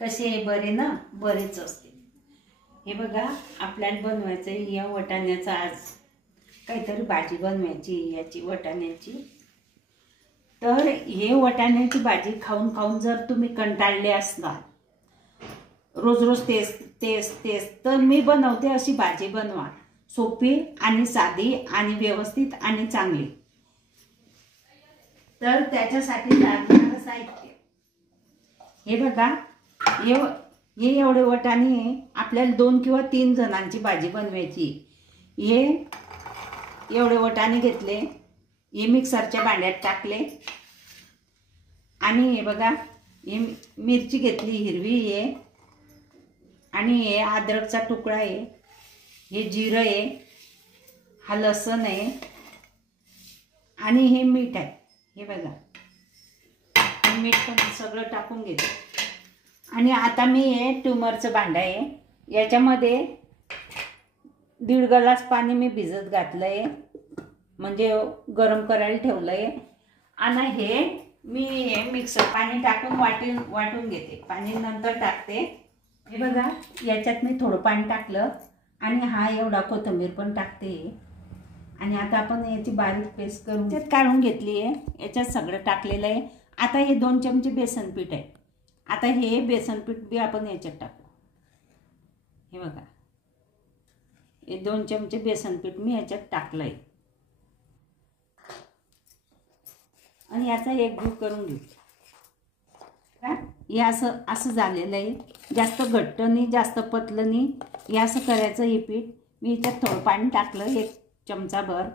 कसे आहे? बरे ना? बरेच असते. हे बघा, आपल्याला बनवायचं आहे या वाटाण्याचं आज काहीतरी भाजी बनवायची याची वाटाण्याची. तर हे वाटाण्याची भाजी खाऊन खाऊन जर तुम्ही कंटाळले असणार, रोज रोज तेच तेच तेच, तर मी बनवते अशी भाजी बनवा, सोपी आणि साधी आणि व्यवस्थित आणि चांगली. तर त्याच्यासाठी लागणारं साहित्य हे बघा, हे एवढे वाटाणे आपल्याला 2 किंवा 3 जणांची भाजी बनवायची. हे एवढे वाटाणे घेतले, हे मिक्सरच्या भांड्यात टाकले आणि हे बघा, हे मिरची घेतली हिरवी आहे आणि हे अद्रकचा तुकडा आहे, हे जिरं आहे, हा लसूण आहे आणि हे मीठ आहे. हे बघा, मीठ पण सगळं टाकून घेते. आणि आता मी हे ट्युमरचं भांडं आहे, याच्यामध्ये 1.5 ग्लास पाणी मी भिजत घातलं आहे, म्हणजे गरम करायला ठेवलं आहे. आणि हे मी हे मिक्सर पाणी टाकून वाटून घेते. पाणी नंतर टाकते. हे बघा, याच्यात मी थोडं पाणी टाकलं आणि हा एवढा कोथिंबीर पण टाकते. आणि आता आपण याची बारीक पेस्ट करून त्यात काढून घेतली आहे. याच्यात सगळं टाकलेलं आहे. आता हे 2 चमचे बेसन पीठ आहे. आता हे बेसन पीठ बी आपण याच्यात टाकू. हे बघा, हे 2 चमचे बेसन पीठ मी याच्यात टाकलं आहे आणि याचा एकजीव करून घेऊ. हे असं झालेलं आहे. जास्त घट्ट नाही, जास्त पतलं नाही, हे असं करायचं. हे पीठ मी याच्यात थोडं पाणी टाकलं, 1 चमचाभर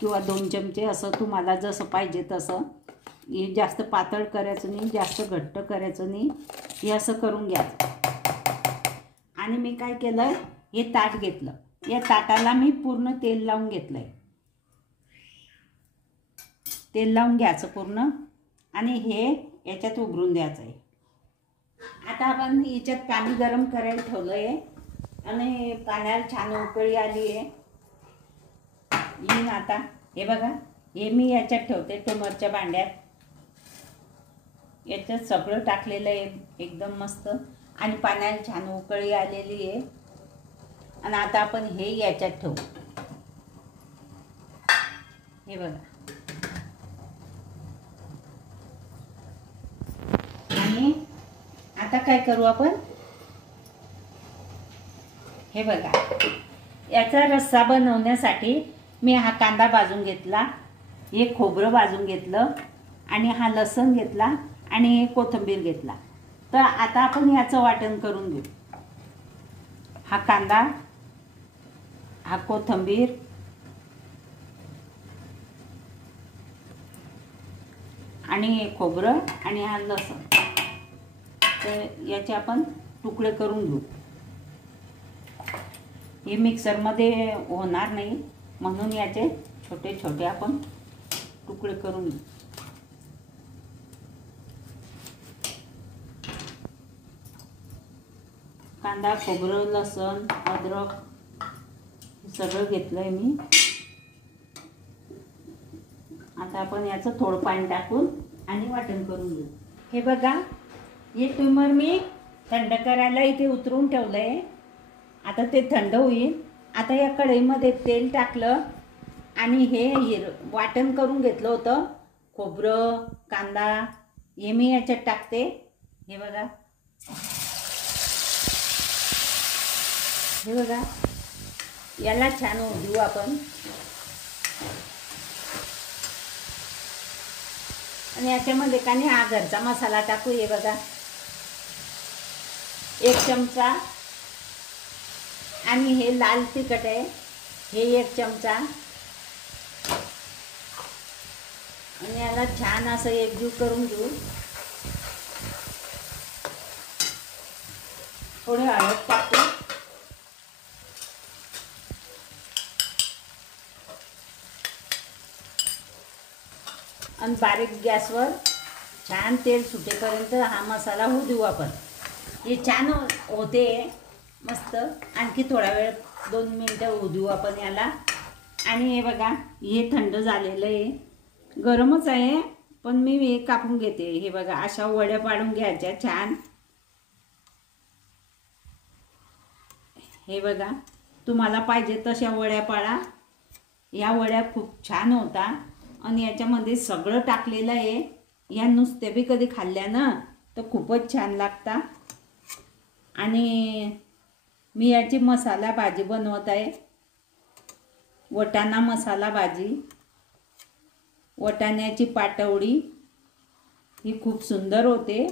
किंवा 2 चमचे, असं तुम्हाला जसं पाहिजे तसं. हे जास्त पातळ करायचं नाही, जास्त घट्ट करायचं नाही, हे असं करून घ्यायचं. आणि मी काय केलं, हे ताट घेतलं, या ताटाला मी पूर्ण तेल लावून घेतलं आहे. तेल लावून घ्यायचं पूर्ण आणि हे याच्यात उघडून द्यायचं आहे. आता आपण याच्यात पाणी गरम करायला ठेवलं आहे आणि पाण्याला छान उकळी आली आहे. आता हे बघा, हे मी याच्यात ठेवते ट्युमरच्या भांड्यात. याच्यात सगळं टाकलेलं आहे एकदम मस्त आणि पाण्याला छान उकळी आलेली आहे. आणि आता आपण हे याच्यात ठेवू. हे बघा, आणि आता काय करू आपण, हे बघा, याचा रस्सा बनवण्यासाठी मी हा कांदा भाजून घेतला, हे खोबरं भाजून घेतलं आणि हा लसूण घेतला आणि हे कोथिंबीर घेतला. तर आता आपण याचं वाटण करून घेऊ. हा कांदा, हा कोथिंबीर आणि हे खोबरं आणि हा लसूण, तर याचे आपण तुकडे करून घेऊ. हे मिक्सरमध्ये होणार नाही म्हणून याचे छोटे छोटे आपण तुकडे करून घेऊ. कांदा, खोबरं, लसूण, अद्रक सगळं घेतलंय मी. आता आपण याचं थोडं पाणी टाकून आणि वाटण करून घेऊ. हे बघा, हे ट्युमर मी थंड करायला इथे उतरून ठेवलंय. आता ते थंड होईल. आता या कढईमध्ये तेल टाकलं आणि हे वाटण करून घेतलं होतं, खोबरं, कांदा, हे मी याच्यात टाकते. हे बघा, हे बघा, याला छान होऊ देऊ आपण. आणि याच्यामध्ये काही हा घरचा मसाला टाकू. हे बघा, 1 चमचा आणि हे लाल तिखट आहे, हे 1 चमचा. आणि याला छान असं एकजीव करून घेऊ. थोडी हळद टाकू आणि बारीक गॅसवर छान तेल सुटेपर्यंत हा मसाला होऊ देऊ आपण. हे छान होते मस्त. आणखी थोडा वेळ 2 मिनिटं होऊ देऊ आपण याला. आणि हे बघा, हे थंड झालेलं आहे, गरमच आहे पण मी हे कापून घेते. हे बघा, अशा वड्या पाडून घ्यायच्या छान हे बघा, तुम्हाला पाहिजे तशा वड्या पाडा. या वड्या खूप छान होता आणि याच्यामध्ये सगळं टाकलेलं आहे. या नुसत्या बी कधी खाल्ल्या ना तर खूपच छान लागता. आणि मी याची मसाला भाजी बनवत आहे. वाटाणा मसाला भाजी, वाटाण्याची पाटवडी. ही खूप सुंदर होते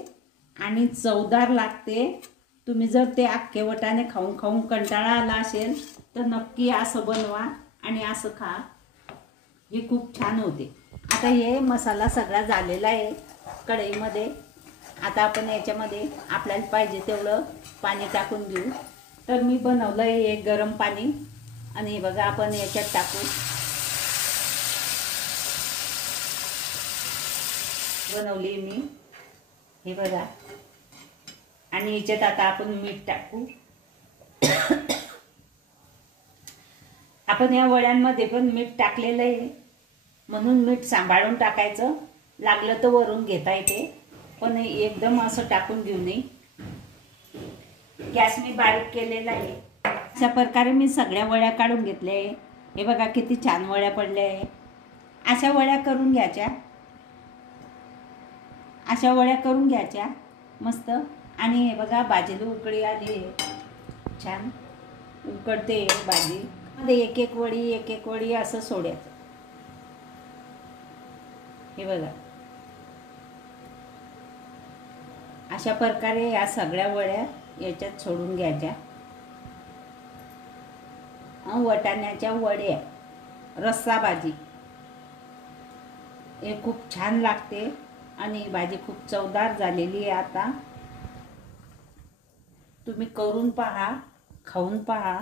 आणि चवदार लागते. तुम्ही जर ते अख्खे वाटाणे खाऊन खाऊन कंटाळा आला असेल तर नक्की असं बनवा आणि असं खा. ही खूप छान होते. आता हे मसाला सगळा झालेला आहे कढईमध्ये. आता आपण याच्यामध्ये आपल्याला पाहिजे तेवढं पाणी टाकून घेऊ. तर मी बनवलं आहे एक गरम पाणी आणि हे बघा आपण याच्यात टाकू. बनवली मी, हे बघा. आणि याच्यात आता आपण मीठ टाकू. आपण या वड्यांमध्ये पण मीठ टाकलेलं आहे म्हणून मीठ सांभाळून टाकायचं. लागलं तर वरून घेता येते पण एकदम असं टाकून घेऊ नये. गॅस मी बारीक केलेला आहे. अशा प्रकारे मी सगळ्या वड्या काढून घेतल्या आहे. हे बघा किती छान वड्या पडल्या आहे. अशा वड्या करून घ्यायच्या, अशा वड्या करून घ्यायच्या मस्त. आणि हे बघा भाजीला उकळी आली आहे, छान उकडते भाजी. मध्ये एक एक वडी असं सोडायचं. हे बघा अशा प्रकारे या सगळ्या वड्या याच्यात सोडून घ्यायच्या. वाटाण्याच्या वड्या रस्सा भाजी हे खूप छान लागते आणि भाजी खूप चवदार झालेली आहे. आता तुम्ही करून पहा, खाऊन पहा,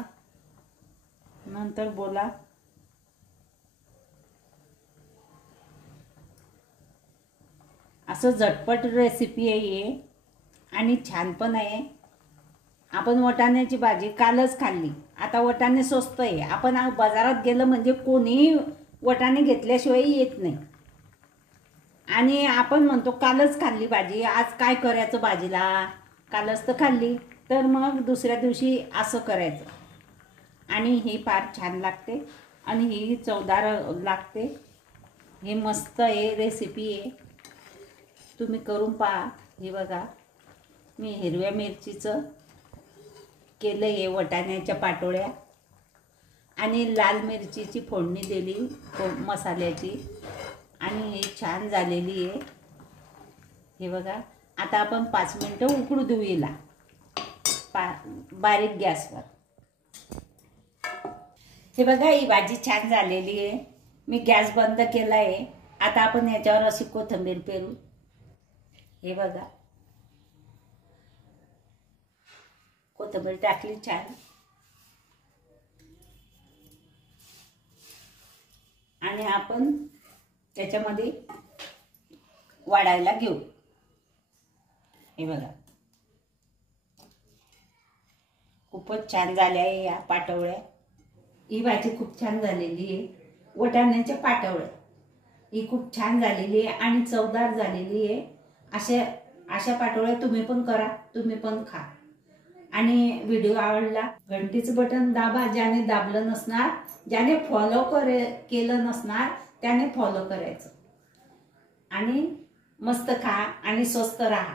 नंतर बोला. असं झटपट रेसिपी आहे ही आणि छान पण आहे. आपण वाटाण्याची भाजी कालच खाल्ली. आता वाटाणे स्वस्त आहे. आपण बाजारात गेलं म्हणजे कोणी वाटाणे घेतल्याशिवाय येत नाही. आणि आपण म्हणतो कालच खाल्ली भाजी, आज काय करायचं भाजीला, कालच तर खाल्ली. तर मग दुसऱ्या दिवशी असं करायचं. आणि ही फार छान लागते आणि ही चवदार लागते. हे मस्त आहे, रेसिपी आहे, तुम्ही करून पहा. हे बघा मी हिरव्या मिरचीचं केलं आहे, वाटाण्याच्या पाटोळ्या आणि लाल मिरचीची फोडणी दिली मसाल्याची आणि हे छान झालेली आहे. हे बघा आता आपण 5 मिनिटं उकळू देऊ हिला बारीक गॅसवर. हे बघा ही भाजी छान झालेली आहे. मी गॅस बंद केला आहे. आता आपण याच्यावर अशी कोथिंबीर पेरू. हे बघा कोथिंबीर टाकली छान आणि आपण त्याच्यामध्ये वाढायला घेऊ. हे बघा खूपच छान झाल्या आहे या पाटवळ्या. ही भाजी खूप छान झालेली आहे. वाटाण्याच्या पाटवळ्या ही खूप छान झालेली आहे आणि चवदार झालेली आहे. अशा पाटोळ्या तुम्ही पण करा, तुम्ही पण खा. आणि व्हिडिओ आवडला घंटीचं बटन दाबा. ज्याने दाबलं नसणार, ज्याने फॉलो केलं नसणार त्याने फॉलो करायचं. आणि मस्त खा आणि स्वस्त राहा.